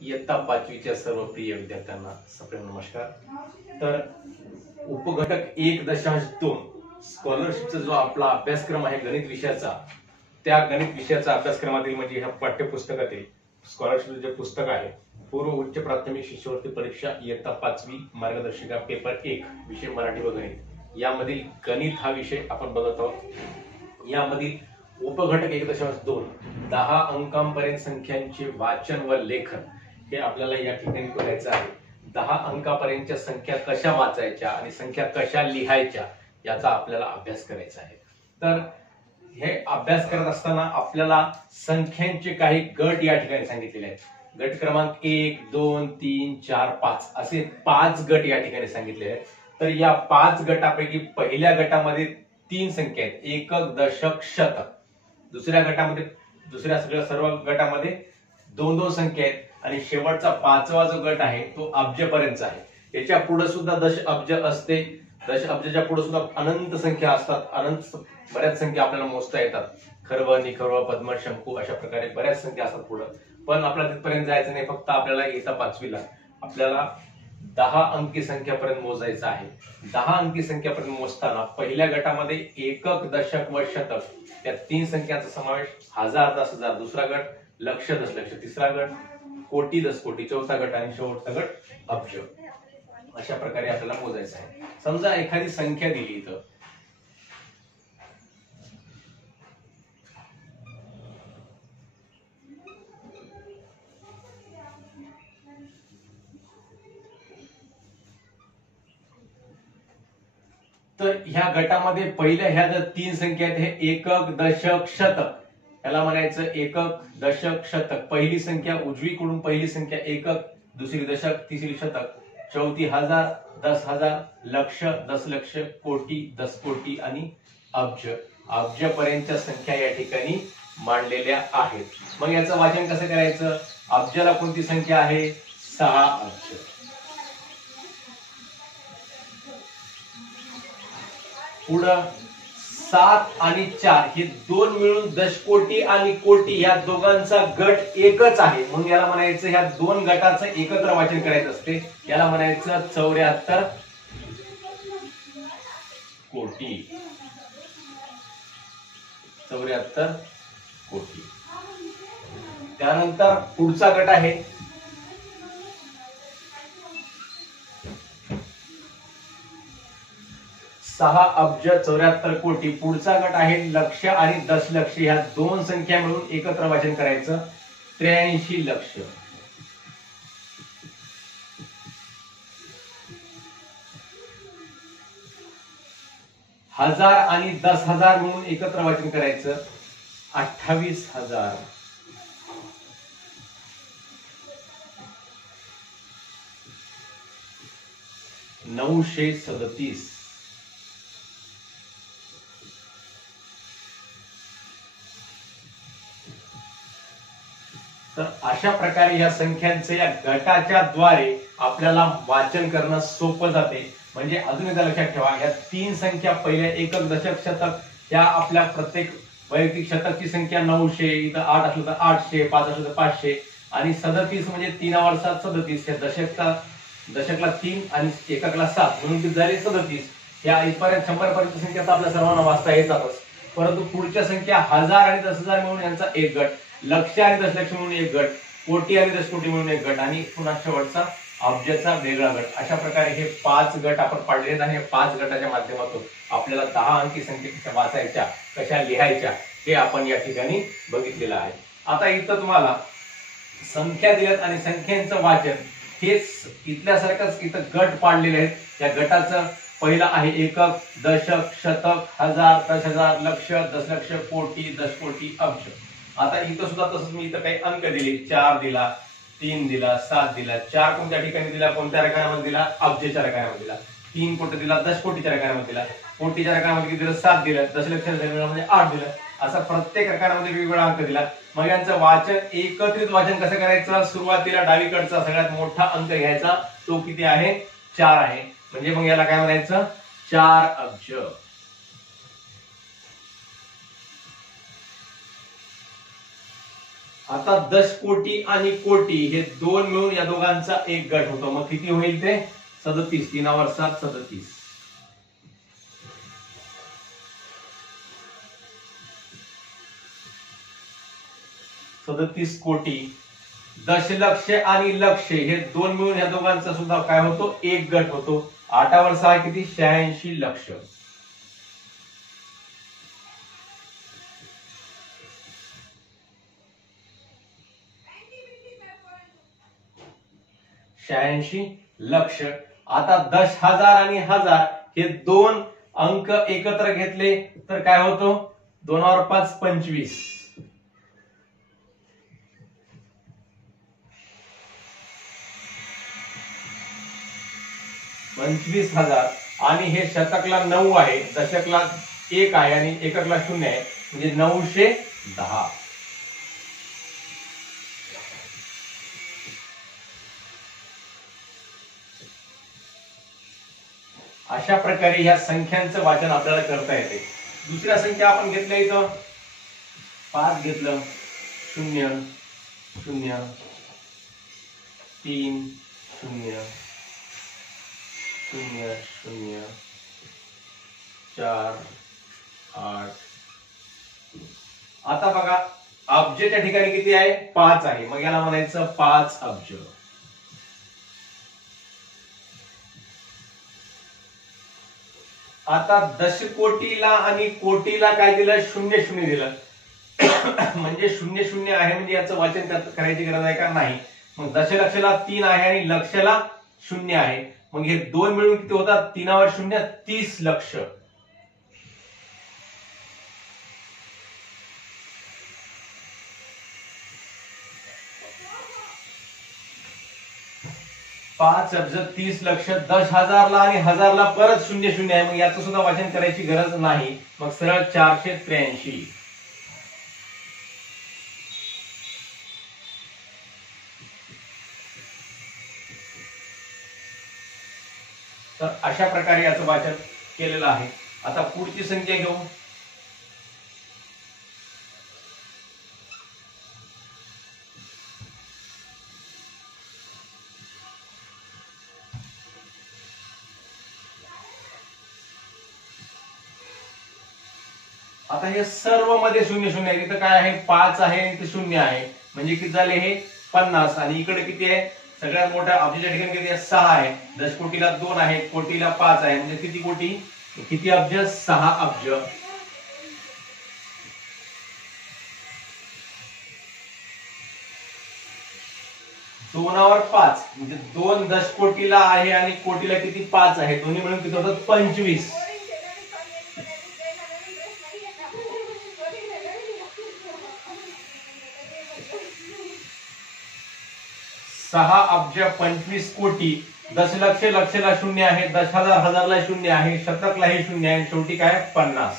इयत्ता 5वीच्या सर्व प्रिय विद्यार्थ्यांना सप्रेम नमस्कार। तर उपघटक 1.2 स्कॉलरशिपचा जो आपला अभ्यासक्रम आहे गणित विषयाचा, त्या गणित विषयाचा अभ्यासक्रमातील म्हणजे ह्या पाठ्यपुस्तकातील स्कॉलरशिपचे जे पुस्तक आहे पूर्व उच्च प्राथमिक शिष्यवृत्ती परीक्षा इयत्ता 5वी मार्गदर्शिका पेपर 1 विषय मराठी व गणित, यामधील गणित हा विषय आपण बघत आहोत। यामधील उपघटक 1.2 10 अंकांपर्यंत संख्यांचे वाचन व लेखन हे आपल्याला या ठिकाणी करायचं आहे। 10 अंकापर्यंतच्या संख्या कशा वाचायच्या आणि संख्या कशा लिहायच्या याचा आपल्याला अभ्यास करायचा आहे। तर हे अभ्यास करत असताना आपल्याला संख्यांचे काही गट या ठिकाणी सांगितलेले आहेत। गट क्रमांक 1 2 3 4 5 असे 5 गट या ठिकाणी सांगितले आहेत। तर या 5 गटापैकी पहिल्या गटामध्ये 3 संख्या आहेत, एकक दशक शतक। दुसऱ्या गटामध्ये सर्व गटामध्ये 2 संख्या आहेत आणि शेवटचा 5वा जो गट आहे तो अब्ज पर्यंतचा आहे। याच्या पुढे सुद्धा दश अब्ज असते, दश अब्जाच्या पुढे सुद्धा अनंत संख्या असतात, अनंत बऱ्याच संख्या आपल्याला मोजता येतात, खर्व निखर्व पद्म शंकू अशा प्रकारे बऱ्याच संख्या असतात पुढे। पण आपल्याला तिथपर्यंत जायचं नाही, फक्त आपल्याला इयत्ता 5वीला आपल्याला 10 अंकी संख्यापर्यंत मोजायचं आहे। 10 अंकी संख्यापर्यंत मोजताना पहिल्या गटामध्ये एकक दशक व शतक या 3 संख्यांचा समावेश, हजार दस हजार दुसरा गट, लक्ष दशलक्ष तिसरा गट, कोटी दस कोटी चौथा गट आणि शेवटचा गट अब्ज, अशा प्रकारे आपल्याला मोजायचं आहे। समजा एखादी संख्या दिली इथं, तर ह्या गटामध्ये पहिल्या ह्या जर 3 संख्या आहेत, हे एकक दशक शतक, याला म्हणायचं एकक दशक शतक। पहिली संख्या उजवीकडून पहिली संख्या एकक, दुसरी दशक, तिसरी शतक, चौथी हजार, दस हजार, लक्ष, दशलक्ष, कोटी, दस कोटी आणि अब्ज, अब्ज पर्यंतच्या संख्या या ठिकाणी मांडलेल्या आहेत। मग याचं वाचन कसं करायचं? अब्जाला कोणती संख्या आहे? 6 अब्ज। पुढं 7 आणि 4 हे 2 मिळून दशकोटी आणि कोटी या दोघांचा गट एकच आहे, म्हणून याला म्हणायचं ह्या 2 गटाचं एकत्र वाचन करायचं असते, याला म्हणायचं 74 कोटी, 74 कोटी। त्यानंतर पुढचा गट आहे 6 अब्ज 74 कोटी। पुढचा गट आहे लक्ष आणि दशलक्ष, ह्या 2 संख्या मिळून एकत्र वाचन करायचं 83 लक्ष। हजार आणि 10,000 मिळून एकत्र वाचन करायचं 28,000। 937। तर अशा प्रकारे या संख्यांचे या गटाच्या द्वारे आपल्याला वाचन करणं सोपं जाते। म्हणजे अजून एकदा लक्षात ठेवा, या 3 संख्या पहिल्या एकक दशक शतक या आपल्या प्रत्येक वैयक्तिक शतकची संख्या 900, इथं 8 असलं तर 800, 5 असलं तर 500 आणि 37 म्हणजे 3 वर 7 37, या दशकला 3 आणि एककला 7 म्हणून ती झाली 37। या इथपर्यंत 100 पर्यंत संख्या तर आपल्या सर्वांना वाचता येतातच, परंतु पुढच्या संख्या 1000 आणि 10,000 मिळून यांचा एक गट, लक्ष आणि दशलक्ष मिळून एक गट, कोटी आणि दशकोटी मिळून एक गट आणि पुन्हा शेवटचा अब्जाचा वेगळा गट, अशा प्रकारे हे 5 गट आपण पाडले आहेत। आणि हे 5 गटाच्या माध्यमातून आपल्याला 10 अंकी संख्या कशा वाचायच्या, कशा लिहायच्या हे आपण या ठिकाणी बघितलेलं आहे। आता इथं तुम्हाला संख्या दिल्यात आणि संख्यांचं वाचन हेच इथल्यासारखंच इथं गट पाडलेले आहेत। या गटाचं पहिला आहे एकक दशक शतक हजार 10,000 लक्ष दशलक्ष कोटी दशकोटी अब्ज। आता इथं सुद्धा तसंच मी इथं काही अंक दिले, 4 दिला, 3 दिला, 7 दिला। 4 कोणत्या ठिकाणी दिला, कोणत्या रकान्यामध्ये दिला? अब्जच्या रकान्यामध्ये दिला। 3 कोटी दिला, दशकोटीच्या रकान्यामध्ये दिला। कोटीच्या रकान्यामध्ये किती दिलं? 7 दिलं। दशलक्षाच्या रकान्यामध्ये 8 दिलं। असा प्रत्येक रकान्यामध्ये वेगवेगळा अंक दिला। मग यांचं वाचन, एकत्रित वाचन कसं करायचं? सुरुवातीला डावीकडचा सगळ्यात मोठा अंक घ्यायचा, तो किती आहे? 4 आहे, म्हणजे मग याला काय म्हणायचं? 4 अब्ज। आता दशकोटी आणि कोटी हे दोन मिळून या दोघांचा एक गट होतो. मग किती होईल ते 37. 3 7 37. 37 कोटी. दशलक्ष आणि लक्ष हे दोन मिळून या दोघांचा सुद्धा काय होतो एक गट होतो. 8 वर 6 किती 86 लक्ष. लक्ष. आता 10,000 आणि 1000 हे दोन अंक एकत्र घेतले तर काय होतो 2 वर 5 25. 25,000 आणि हे शतकला 9 आहे, दशकला 1 आहे आणि एककला 0 आहे म्हणजे 910. अशा प्रकारे या संख्यांचं वाचन आपल्याला करता येते. दुसऱ्या संख्या आपण घेतल्या इथं 5 घेतलं 0 0 3 0 0 0 4 8. आता बघा अब्जच्या ठिकाणी किती आहे 5 आहे, मग याला म्हणायचं 5 अब्ज. आता दशकोटीला आणि कोटीला काय दिलं 0 0 दिलं म्हणजे 0 0 आहे म्हणजे याचं वाचन करायची गरज आहे का नाही. मग दशलक्षला 3 आहे आणि लक्षला 0 आहे, मग हे दोन मिळून किती होतात 3 वर 0 30 लक्ष. पाच अब्ज 30 लक्ष. 10,000 ला आणि 1000 ला परत 0 0 आहे, मग याचं सुद्धा वाचन करायची गरज नाही. मग सरळ 483. तर अशा प्रकारे याचं वाचन केलेलं आहे. आता पुढची संख्या घेऊ. आता हे सर्व मध्ये 0 0 आहे. इथं काय आहे 5 आहे आणि ते 0 आहे म्हणजे किती झाले हे 50. आणि इकडे किती आहे सगळ्यात मोठ्या अब्जच्या ठिकाणी किती आहे 6 आहे. दशकोटीला 2 आहे, कोटीला 5 आहे म्हणजे किती कोटी किती अब्ज 6 अब्ज. दोनावर 5 म्हणजे 2 दशकोटीला आहे आणि कोटीला किती 5 आहे, दोन्ही मिळून किती होतात 25. 6 अब्ज 25 कोटी. दशलक्ष लक्षला 0 आहे, 10,000 1000ला 0 आहे, शतकलाही 0 आहे, शेवटी काय 50.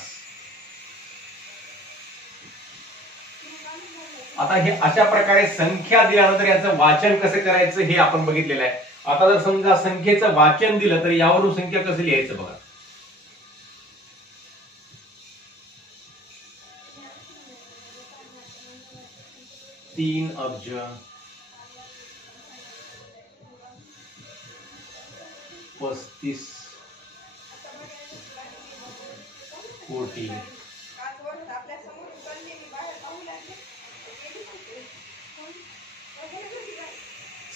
आता हे अशा प्रकारे संख्या दिल्यानंतर याचं वाचन कसं करायचं हे आपण बघितलेलं आहे. आता जर समजा संख्येचं वाचन दिलं तर यावरून संख्या कसं लिहायचं बघा. तीन अब्ज 35 कोटी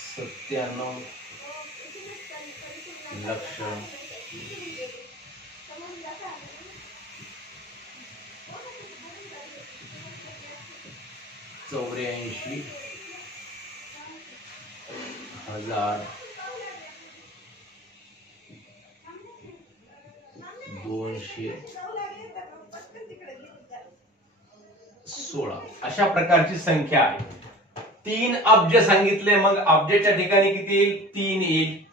97 लक्ष 84,000 216. अशा प्रकारची संख्या आहे. 3 अब्ज सांगितले, मग अब्जच्या ठिकाणी किती येईल 3 येईल.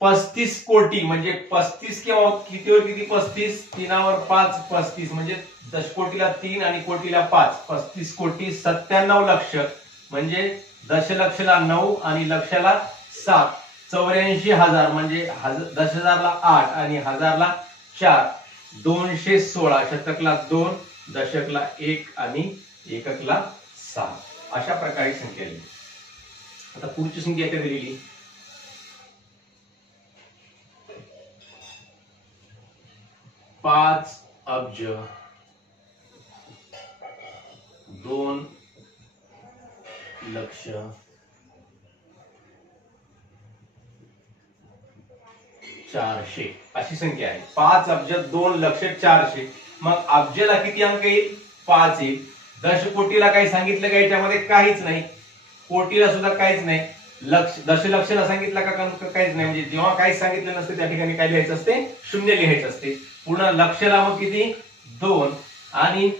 35 कोटी म्हणजे 35 किंवा कितीवर किती 35 3वर 5 35 म्हणजे दशकोटीला 3 आणि कोटीला 5 35 कोटी. 97 लक्ष म्हणजे दशलक्षला 9 आणि लक्षला 7. 84,000 म्हणजे 10,000ला 8 आणि 1000ला 4. 216 शतकला 2 दशकला 1 आणि एककला 6. अशा प्रकारे संख्या लिहिली. आता पुढची संख्या काय दिलेली, 5 अब्ज 2 लक्ष 400 अशी संख्या आहे. 5 अब्ज 2 लक्ष 400. मग अब्जला किती अंक येईल, 5 येईल. दशकोटीला काही सांगितलं का याच्यामध्ये, काहीच नाही. कोटीला सुद्धा काहीच नाही. दशलक्षला सांगितलं का काहीच नाही. म्हणजे जेव्हा काहीच सांगितलं नसते त्या ठिकाणी काय लिहायचं असते, शून्य लिहायचं असते. पुन्हा लक्षला मग किती, 2. आणि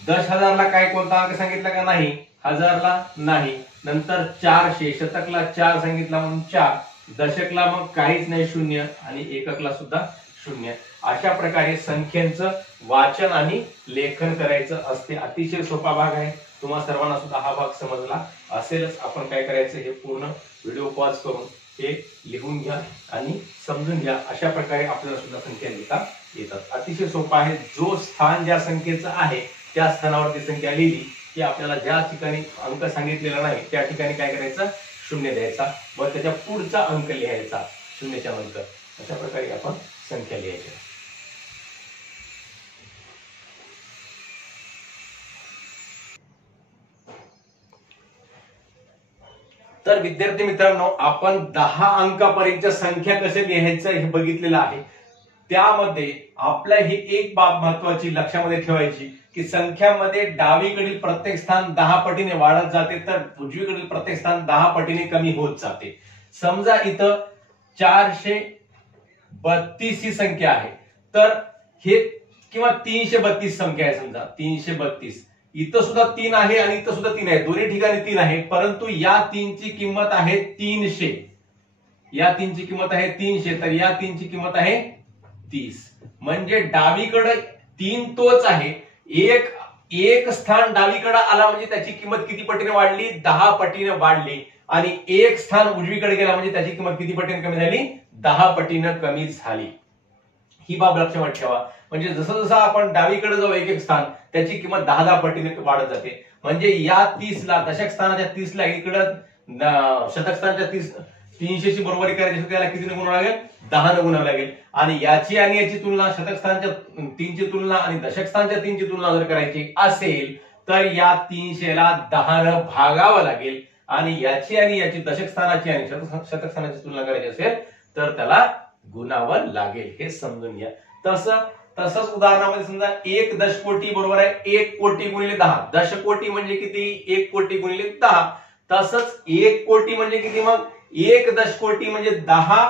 10,000ला काय कोणता अंक सांगितला का नाही, हजारला नाही. नंतर 400, शतकला 4 सांगितला म्हणून 4. दशकला मग काहीच नाही, 0. आणि एककला सुद्धा 0. अशा प्रकारे संख्यांचं वाचन आणि लेखन करायचं असते. अतिशय सोपा भाग आहे. तुम्हा सर्वांना सुद्धा हा भाग समजला असेलच. आपण काय करायचं, हे पूर्ण व्हिडिओ पॉज करून हे लिहून घ्या आणि समजून घ्या. अशा प्रकारे आपल्याला सुद्धा संख्या लिहिता येतात. अतिशय सोपा आहे. जो स्थान ज्या संख्येचं आहे त्या स्थानावरती संख्या लिहिली की आपल्याला ज्या ठिकाणी अंक सांगितलेला नाही त्या ठिकाणी काय करायचं, 0 द्यायचा व त्याच्या पुढचा अंक लिहायचा 0च्या नंतर. अशा प्रकारे आपण संख्या लिहायच्या. तर विद्यार्थी मित्रांनो, आपण 10 अंकापर्यंतच्या संख्या कसे लिहायचं हे बघितलेलं आहे. त्यामध्ये आपल्या ही एक बाब महत्वाची लक्षामध्ये ठेवायची की संख्यामध्ये डावीकडील प्रत्येक स्थान 10 पटीने वाढत जाते तर उजवीकडील प्रत्येक स्थान 10 पटीने कमी होत जाते. समजा इथं 432 ही संख्या आहे तर हे, किंवा 332 संख्या आहे, समजा 332. इथं सुद्धा 3 आहे आणि इथं सुद्धा 3 आहे, दोन्ही ठिकाणी 3 आहे. परंतु या 3 ची किंमत आहे 300. या 3 ची किंमत आहे 300 तर या 3 ची किंमत आहे 30. म्हणजे डावीकडे 3 तोच आहे. एक स्थान डावीकडे आला म्हणजे त्याची किंमत किती पटीने वाढली, 10 पटीने वाढली. आणि एक स्थान उजवीकडे गेला म्हणजे त्याची किंमत किती पटीने कमी झाली, 10 पटीने कमी झाली. ही बाब लक्षात ठेवा. म्हणजे जसं जसं आपण डावीकडे जाऊ एक स्थान त्याची किंमत 10 पटीने वाढत जाते. म्हणजे या 30ला, दशक स्थानाच्या 30ला इकडं शतक स्थानाच्या 300ची बरोबरी करायची त्याला कितीने गुणावं लागेल, 10 गुणावं लागेल. आणि याची आणि याची तुलना, शतक स्थानाच्या 3ची तुलना आणि दशक स्थानाच्या 3ची तुलना जर करायची असेल तर या 300ला 10 भागावं लागेल. आणि याची आणि याची दशक स्थानाची आणि शतक स्थानाची तुलना करायची असेल तर त्याला गुणावं लागेल. हे समजून घ्या. तसंच उदाहरणामध्ये समजा 1 दशकोटी बरोबर आहे 1 कोटी गुणिले 10. दशकोटी म्हणजे किती, 1 कोटी गुणिले 10. तसंच 1 कोटी म्हणजे किती, मग 1 दशकोटी म्हणजे 10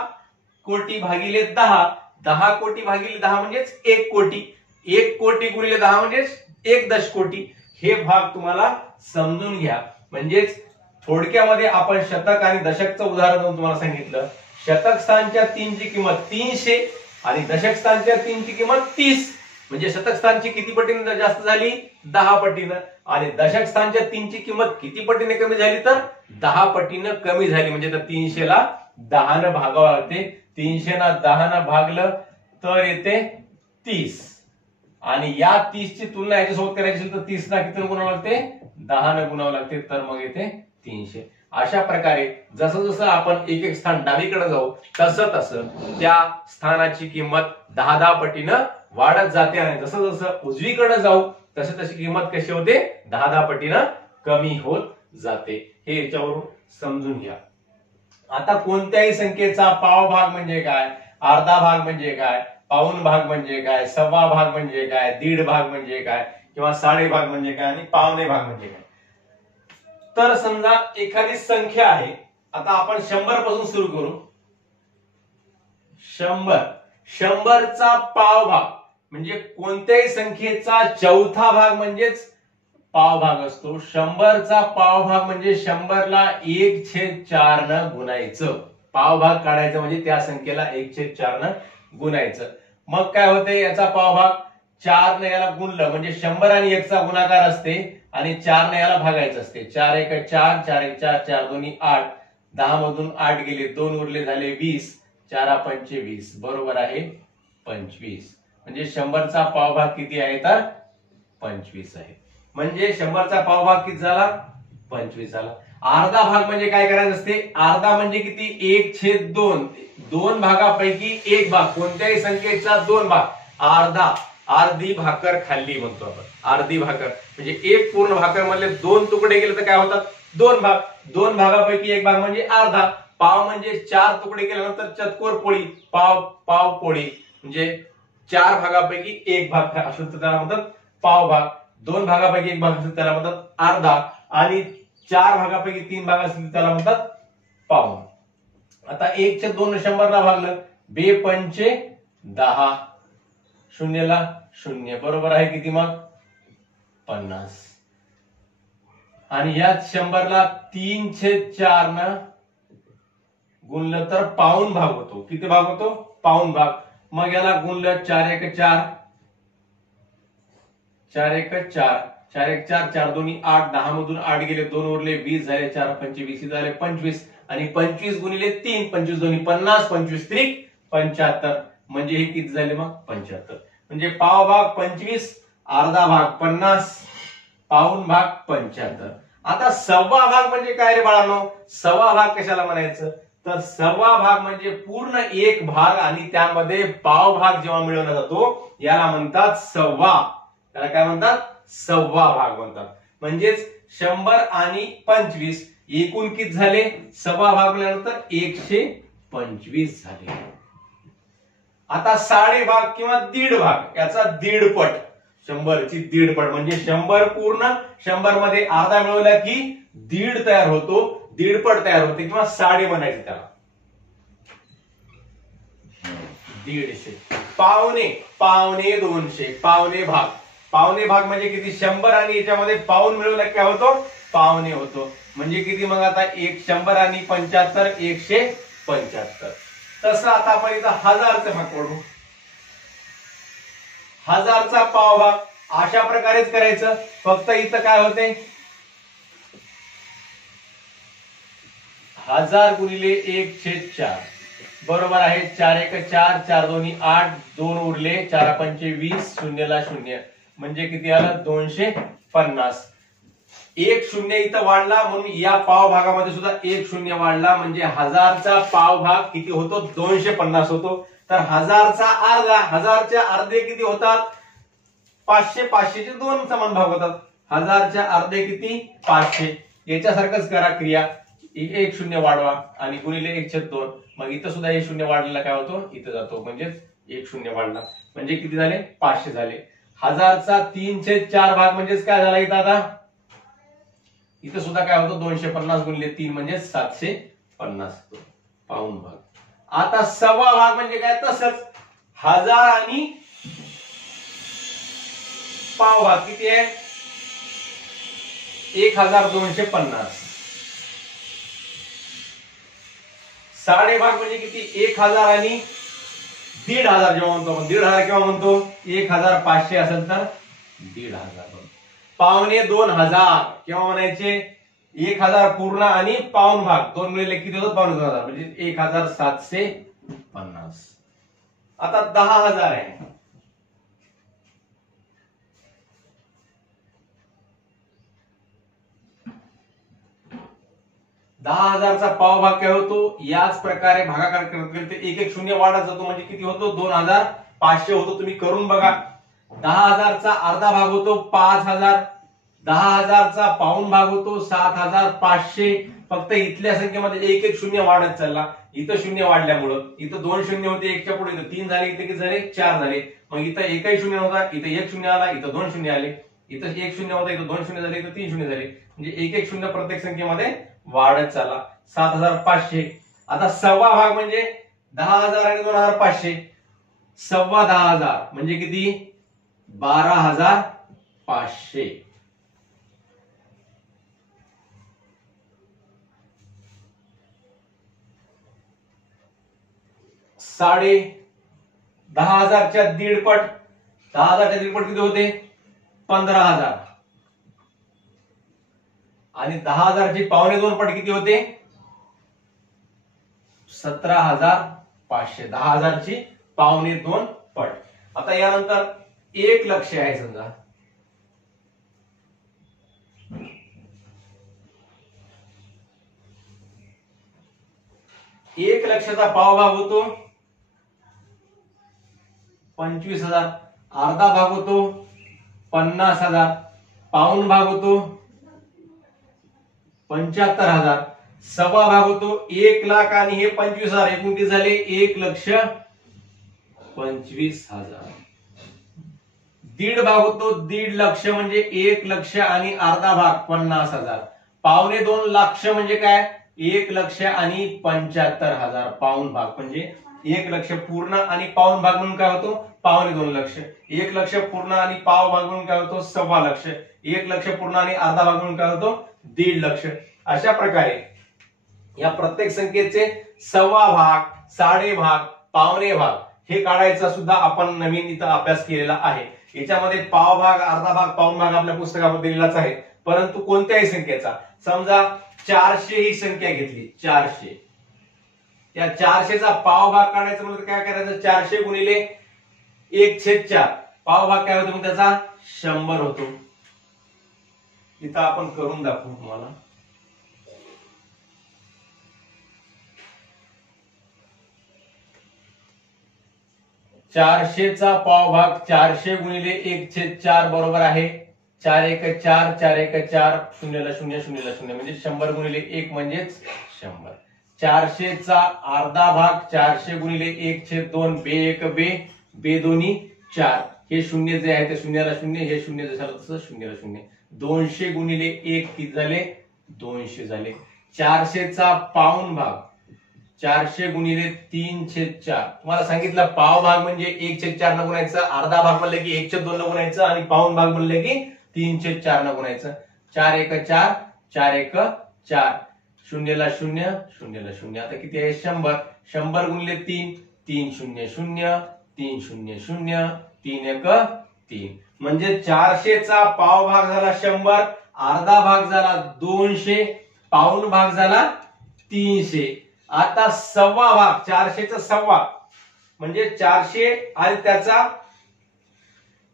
कोटी भागिले 10. 10 कोटी भागिले 10 म्हणजेच 1 कोटी. 1 कोटी गुणिले 10 म्हणजेच 1 दशकोटी. हे भाग तुम्हाला समजून घ्या. म्हणजेच थोडक्यामध्ये आपण शतक आणि दशकचं उदाहरण तुम्हाला सांगितलं. शतक स्थानच्या 3 ची किंमत 300 आणि दशक स्थानच्या 3 ची किंमत 30. म्हणजे शतक स्थानची किती पटीने जास्त झाली, 10 पटीनं. आणि दशक स्थानच्या 3 ची किंमत किती पटीने कमी झाली तर 10 पटीनं कमी झाली. म्हणजे त्या 300ला 10 भागावं लागते. 300 10 भागलं तर येते 30. आणि या 30 ची तुलना याच्यासोबत करायची असेल तर 30ला किती गुणावं लागते, 10 गुणावं लागते. तर मग येते 300. अशा प्रकारे जसं जसं आपण एक एक स्थान डावीकडे जाऊ तसं तसं त्या स्थानाची किंमत 10 पटीनं वाढत जाते. आणि जसं जसं उजवीकडे जाऊ तसं तशी किंमत कशी होते, 10 पटीनं कमी होत जाते. हे याच्यावरून समजून घ्या. आता कोणत्याही संख्येचा पाव भाग म्हणजे काय, अर्धा भाग म्हणजे काय, पाऊण भाग म्हणजे काय, सव्वा भाग म्हणजे काय, दीड भाग म्हणजे काय, किंवा साडे भाग म्हणजे काय आणि पावणे भाग म्हणजे काय. तर समजा एखादी संख्या आहे. आता आपण 100 पासून सुरू करू. 100चा पाव भाग म्हणजे कोणत्याही संख्येचा चौथा भाग म्हणजेच पाव भाग असतो. 100चा पाव भाग म्हणजे 100ला 1/4 न गुणायचं. पाव भाग काढायचं म्हणजे त्या संख्येला 1/4 न गुणायचं. मग काय होते, याचा पाव भाग 4 ने याला गुणलं म्हणजे 100 आणि 1 चा गुणाकार असते आणि 4 ने याला भागायचं असते. 4 1 4, 4 1 4, 4 2 8. 10 मधून 8 गेले, 2 उरले, झाले 20. 4 5 20 बरोबर आहे 25. म्हणजे 100चा पावभाग किती आहे तर 25 आहे. म्हणजे 100चा पावभाग किती झाला, 25 झाला. अर्धा भाग म्हणजे काय करायचं असते? अर्धा म्हणजे किती? 1/2. दोन भागापैकी एक भाग, कोणत्याही संख्येचा दोन भाग. अर्धा, अर्धी भाकर खाल्ली म्हणतो आपण. अर्धी भाकर म्हणजे एक पूर्ण भाकर मधले दोन तुकडे केले तर काय होतात? दोन भाग. दोन भागापैकी एक भाग म्हणजे अर्धा. पाव म्हणजे चार तुकडे केल्यानंतर चतकोर पोळी, पाव पाव पोळी म्हणजे चार भागापैकी एक भाग असेल तर त्याला म्हणतात पाव भाग. दोन भागापैकी एक भाग असेल त्याला म्हणतात अर्धा. आणि चार भागापैकी तीन भाग असतील त्याला म्हणतात पाव. आता 1/2 100ला भागलं, 2×5 = 10, शून्यला शून्य, बरोबर आहे किती मग? 50. आणि यात 100ला 3/4 न गुणलं तर पाऊण भाग होतो. किती भाग होतो? पाऊण भाग. मग याला गुणलं 4×1=4, 4×1=4, 4×1=4, 4×2=8, 10 मधून 8 गेले, 2 उरले, 20 झाले, 4×5=20 झाले 25. आणि 25 गुणिले 3, 25×2=50, 25×3=75. म्हणजे हे किती झाले मग? 75. म्हणजे पाव भाग 25, अर्धा भाग 50, पाऊण भाग 75. आता सव्वा भाग म्हणजे काय रे बाळांनो? सव्वा भाग कशाला म्हणायचं? तर सव्वा भाग म्हणजे पूर्ण एक भाग आणि त्यामध्ये पाव भाग जेव्हा मिळवला जातो याला म्हणतात सव्वा. त्याला काय म्हणतात? सव्वा भाग म्हणतात. म्हणजेच 100 आणि 25 एकूण किती झाले? सव्वा भाग मिळाल्यानंतर 125 झाले. आता साडे भाग किंवा दीड भाग, याचा दीडपट, 100ची दीडपट म्हणजे 100 पूर्ण, 100 मध्ये अर्धा मिळवला की दीड तयार होतो, दीडपट तयार होते किंवा साडे म्हणायचे त्याला. 150. पावणे, पावणे 200, पावणे भाग. पावणे भाग म्हणजे किती? 100 आणि याच्यामध्ये पाऊण मिळवला काय होतो? पावणे होतो. म्हणजे किती मग? आता 100 आणि 75, 175. तसं आता आपण इथं 1000चा भाग पडू. 1000चा पाव भाग अशा प्रकारेच करायचं. फक्त इथं काय होते? 1000 गुणिले 1/4, बरोबर आहे 4×1=4, 4×2=8, 2 उरले, 4×5=20, शून्यला शून्य. म्हणजे किती आलं? 250. एक शून्य इथं वाढला म्हणून या पाव भागामध्ये सुद्धा एक शून्य वाढला. म्हणजे 1000चा पाव भाग किती होतो? 250 होतो. तर 1000चा अर्धा, 1000च्या अर्धे किती होतात? 500. 500चे दोन समान भाग होतात. 1000च्या अर्धे किती? 500. याच्यासारखंच करा क्रिया. एक शून्य वाढवा आणि गुणिले 1/2. मग इथं सुद्धा एक शून्य वाढलेला काय होतो? इथं जातो. म्हणजेच एक शून्य वाढला म्हणजे किती झाले? 500 झाले. 1000चा 3/4 भाग म्हणजेच काय झाला इथं? आता इथं सुद्धा काय होतं? 250 गुणिले 3 म्हणजे 750, पाऊण भाग. आता सव्वा भाग म्हणजे काय? तसंच 1000 आणि पाव भाग किती आहे? 1250. साडे भाग म्हणजे किती? 1000 आणि 1500. जेव्हा म्हणतो आपण 1500 केव्हा म्हणतो? 1500 असेल तर 1500. पावणे 2000 केव्हा म्हणायचे? 1000 पूर्ण आणि पाऊण भाग दोन मिळाले किती होतात? पावणे 2000 म्हणजे 1750. आता 10,000 आहे. 10,000चा पाव भाग काय होतो? याच प्रकारे भागाकार करत एक एक शून्य वाढत जातो. म्हणजे किती होतो? 2500 होतो. तुम्ही करून बघा. 10,000चा अर्धा भाग होतो 5000. 10,000चा पाऊण भाग होतो 7500. फक्त इथल्या संख्येमध्ये एक एक शून्य वाढत चालला. इथं शून्य वाढल्यामुळं इथं 2 शून्य होते, एकच्या पुढे इथं 3 झाले, इथे किती झाले? 4 झाले. मग इथं एकही शून्य नव्हता, इथं एक शून्य आला, इथं 2 शून्य आले. इथं एक शून्य होता, इथं 2 शून्य झाले, इथं 3 शून्य झाले. म्हणजे एक एक शून्य प्रत्येक संख्येमध्ये वाढत चालला. 7500. आता सव्वा भाग म्हणजे 10,000 आणि 2500. सव्वा 10,000 म्हणजे किती? 12,500. साडे 10,000च्या दीडपट. 10,000च्या दीडपट किती होते? 15,000. आणि 10,000ची पावणे दोन पट किती होते? 17,500. 10,000ची पावणे दोन पट. आता यानंतर 1,00,000 आहे समजा. 1 लक्षाचा पाव भाग होतो 25,000, अर्धा भाग होतो 50,000, पाऊण भाग होतो 75,000, सव्वा भाग होतो 1 लाख आणि हे 25,000, एकूण किती झाले 1,25,000. दीड भाग होतो 1.5 लक्ष म्हणजे 1 लक्ष आणि अर्धा भाग 50,000. पावणे 2 लक्ष म्हणजे काय 1 लक्ष आणि 75,000. पाऊण भाग म्हणजे 1 लक्ष पूर्ण आणि पाऊण भाग म्हणून काय होतो पावणे 2 लक्ष. 1 लक्ष पूर्ण आणि पाव भाग म्हणून काय होतो सव्वा लक्ष. 1 लक्ष पूर्ण आणि अर्धा भाग म्हणून काय होतो 1.5 लक्ष. अशा प्रकारे या प्रत्येक संख्येचे सव्वा भाग, साडे भाग, पावणे भाग हे काढायचा सुद्धा आपण नवीन इथं अभ्यास केलेला आहे. याच्यामध्ये पाव भाग, अर्धा भाग, पाऊण भाग आपल्या पुस्तकामध्ये दिलेलाच आहे. परंतु कोणत्याही संख्येचा, समजा 400 ही संख्या घेतली 400, त्या 400चा पाव भाग काढायचा म्हणजे काय करायचं 400 गुणिले 1/4. पाव भाग काय होतो मग त्याचा 100 होतो. इथं आपण करून दाखवू तुम्हाला. चारशेचा पाव भाग 400 गुणिले 1/4 बरोबर आहे 4 1 4, 4 1 4, 0 0 0 0 म्हणजे 100 गुणिले 1 म्हणजेच 100. 400चा अर्धा भाग 400 गुणिले 1/2, बे 1 बे, बे दोन्ही 4, हे शून्य जे आहे ते शून्याला शून्य, हे शून्य जसं तसं शून्याला शून्य. 200 गुणिले 1 किती झाले 200 झाले. 400चा पाऊण भाग 400 गुणिले 3/4. तुम्हाला सांगितलं पाव भाग म्हणजे 1/4 न गुणायचं, अर्धा भाग म्हणलं की 1/2 न गुणायचं आणि पाऊण भाग म्हणलं की 3/4 न गुणायचं. 4 1 4, 4 1 4, शून्यला शून्य, शून्यला शून्य. आता किती आहे 100. 100 गुणिले 3, 3 0 0, 3 0 0, 3 1 3. म्हणजे 400चा पाव भाग झाला 100, अर्धा भाग झाला 200, पाऊण भाग झाला 300. आता सव्वा भाग 400चा सव्वा म्हणजे 400 आणि त्याचा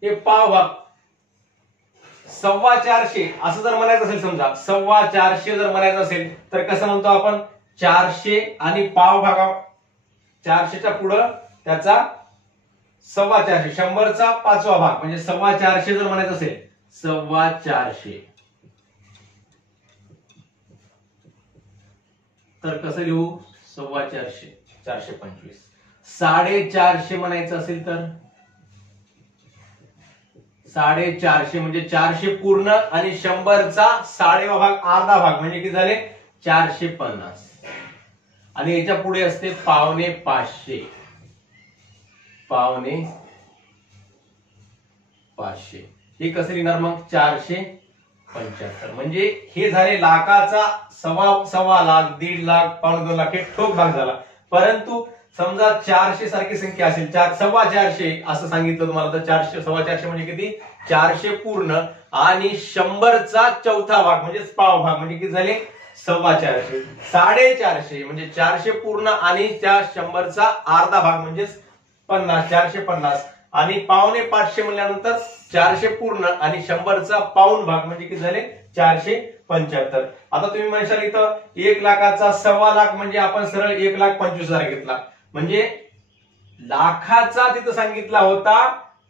हे पाव भाग 425 असं जर म्हणायचं असेल, समजा 425 जर म्हणायचं असेल तर कसं म्हणतो आपण 400 आणि पाव भागा 400च्या पुढं त्याचा 425, 100चा पाचवा भाग म्हणजे 425 जर म्हणायचं असेल 425 तर कसं लिहू 425, 425. 450 म्हणायचं असेल तर 450 म्हणजे 400 पूर्ण आणि 100चा साडेवा भाग अर्धा भाग म्हणजे किती झाले 450. आणि याच्या पुढे असते पावणे 500, पावणे 500. हे कसं लिहिणार मग 475. म्हणजे हे झाले लाखाचा सव्वा लाख, 1.5 लाख, पावणे 2 लाख हे ठोक भाग झाला. परंतु समजा 400 सारखी संख्या असेल 425 असं सांगितलं तुम्हाला तर 400 425 म्हणजे किती 400 पूर्ण आणि 100चा चौथा भाग म्हणजे पाव भाग म्हणजे किती झाले 425. 450 म्हणजे 400 पूर्ण आणि त्या 100चा अर्धा भाग म्हणजे 50, 450. आणि पावणे 500 म्हणल्यानंतर 400 पूर्ण आणि 100चा पाऊण भाग म्हणजे किती झाले 475. आता तुम्ही म्हणशाल इथं 1 लाखाचा सव्वा लाख म्हणजे आपण सरळ 1,25,000 घेतला. म्हणजे लाखाचा तिथं सांगितला होता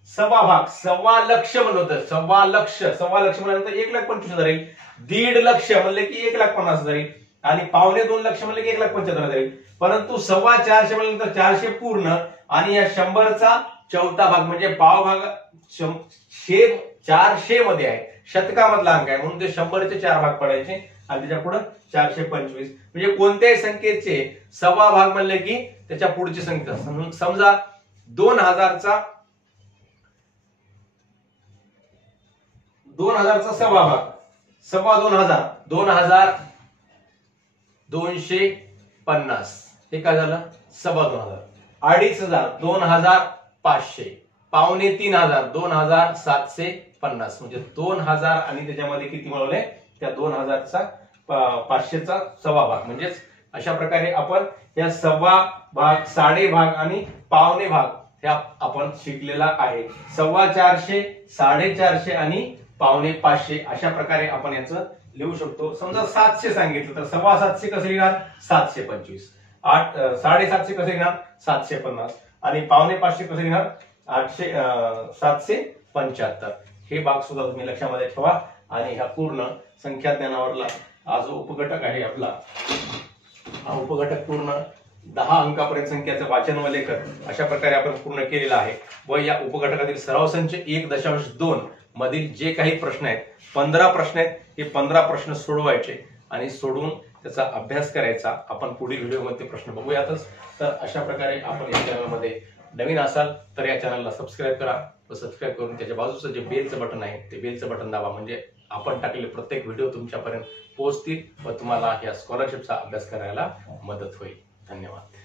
सव्वा भाग, सव्वा लक्ष म्हणलं होतं, सव्वा लक्ष म्हणल्यानंतर 1,25,000 येईल. 1.5 लक्ष म्हणले की 1,50,000 येईल आणि पावणे 2 लक्ष म्हणले की 1,75,000 येईल. परंतु 425 म्हणल्यानंतर 400 पूर्ण आणि या 100चा चौथा भाग म्हणजे पाव भाग 400 मध्ये आहे, शतकामधला अंक आहे म्हणून ते 100चे 4 भाग पडायचे आणि त्याच्या पुढे 425. म्हणजे कोणत्याही संख्येचे सव्वा भाग म्हणले की त्याच्या पुढची संख्या. समजा 2000चा सव्वा भाग, सव्वा 2000, 2250 हे काय झालं सव्वा 2000. 2500, 2500, पावणे 3000, 2750 म्हणजे 2000 आणि त्याच्यामध्ये किती मिळवले त्या 2000चा 500चा सव्वा भाग. म्हणजेच अशा प्रकारे आपण या सव्वा भाग, साडे भाग आणि पावणे भाग ह्या आपण शिकलेला आहे. 425, 450 आणि पावणे 500 अशा प्रकारे आपण याचं लिहू शकतो. समजा 700 सांगितलं तर 725 कसं लिहिणार 725. 750 कसे घेणार 750 आणि 450 कसे घेणार 775. हे भाग सुद्धा तुम्ही लक्षामध्ये ठेवा. आणि ह्या पूर्ण संख्या ज्ञानावरला हा जो उपघटक आहे आपला, हा उपघटक पूर्ण 10 अंकापर्यंत संख्याचं वाचन व लेखन अशा प्रकारे आपण पूर्ण केलेला आहे. व या उपघटकातील सराव संच 1.2 मधील जे काही प्रश्न आहेत, 15 प्रश्न आहेत, हे 15 प्रश्न सोडवायचे आणि सोडून त्याचा अभ्यास करायचा. आपण पुढील व्हिडिओमध्ये प्रश्न बघूयातच. तर अशा प्रकारे आपण या चॅनलमध्ये नवीन असाल तर या चॅनलला सबस्क्राईब करा व सबस्क्राईब करून त्याच्या बाजूचं जे बेलचं बटन आहे ते बेलचं बटन दाबा. म्हणजे आपण टाकलेले प्रत्येक व्हिडिओ तुमच्यापर्यंत पोहोचतील व तुम्हाला या स्कॉलरशिपचा अभ्यास करायला मदत होईल. धन्यवाद.